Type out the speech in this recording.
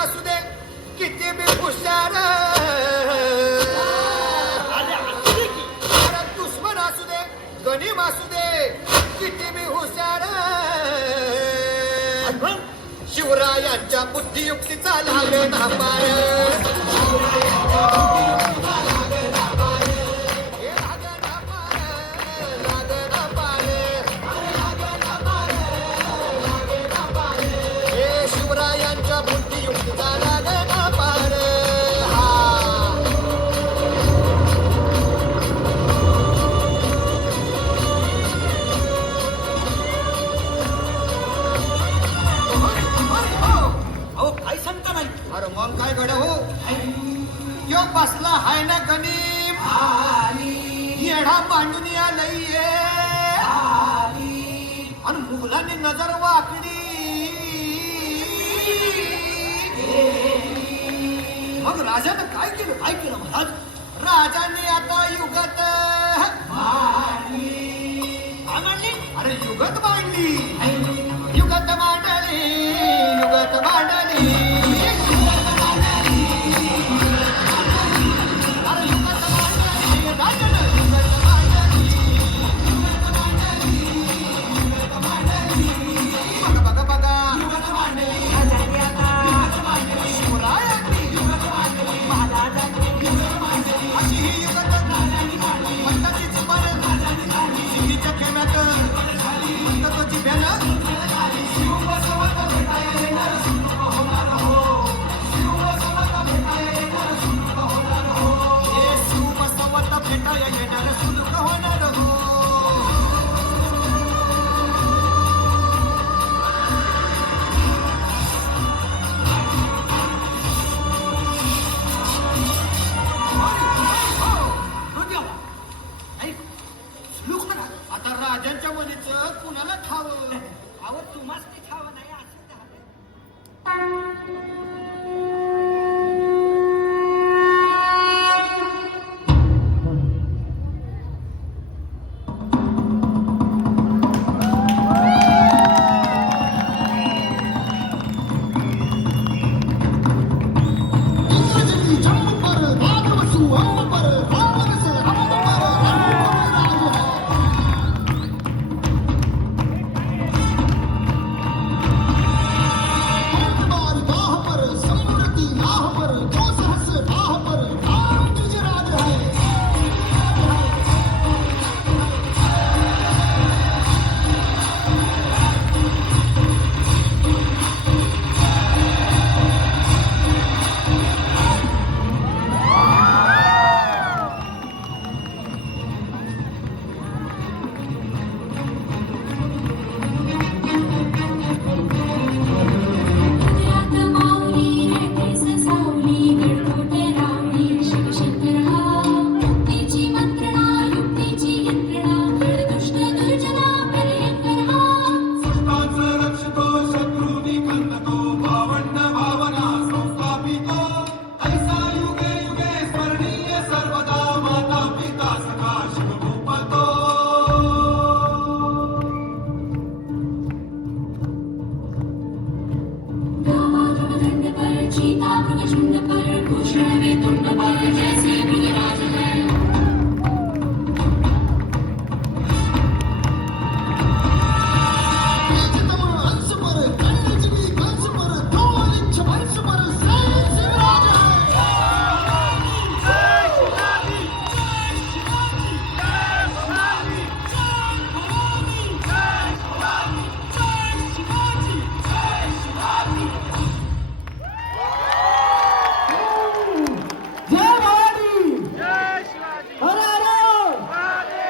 असू दे किती बी हुशार, दुश्मन असू दे गणिम असू दे किती बी हुशार, शिवरायांच्या बुद्धियुक्तीचा लागला पार. शिवरायांच्या बुद्धियुक्तीचा लागला पार. काही सांगता नाही. अरे मग काय घड हो, यो बसला हाय ना गणिम, येढा मांडून आलंय आणि मुघलांनी नजर वाकडी. मग राजानं काय केलं? काय केलं महाराज? राजाने आता युगत मांडली. अरे युगत मांडली, युगत मांडली, युगत मांडली. अरे युगत मांडली, राजानं युगत मांडली, युगत मांडली. बघा बघा बघा युगत मांडली, शिवरायांनी युगत मांडली, महाराजांनी युगत मांडली. अशी ही युगत म्हणतातीच बरं सिद्धीच्या खेळात म्हणतो जिभ्यानं भेटाया येणार सुलूक होणार हो. आता राजांच्या मुलीचं कुणाला ठावं? अहो तुम्हाच ते खावं नाही असं झालं. Cheetah,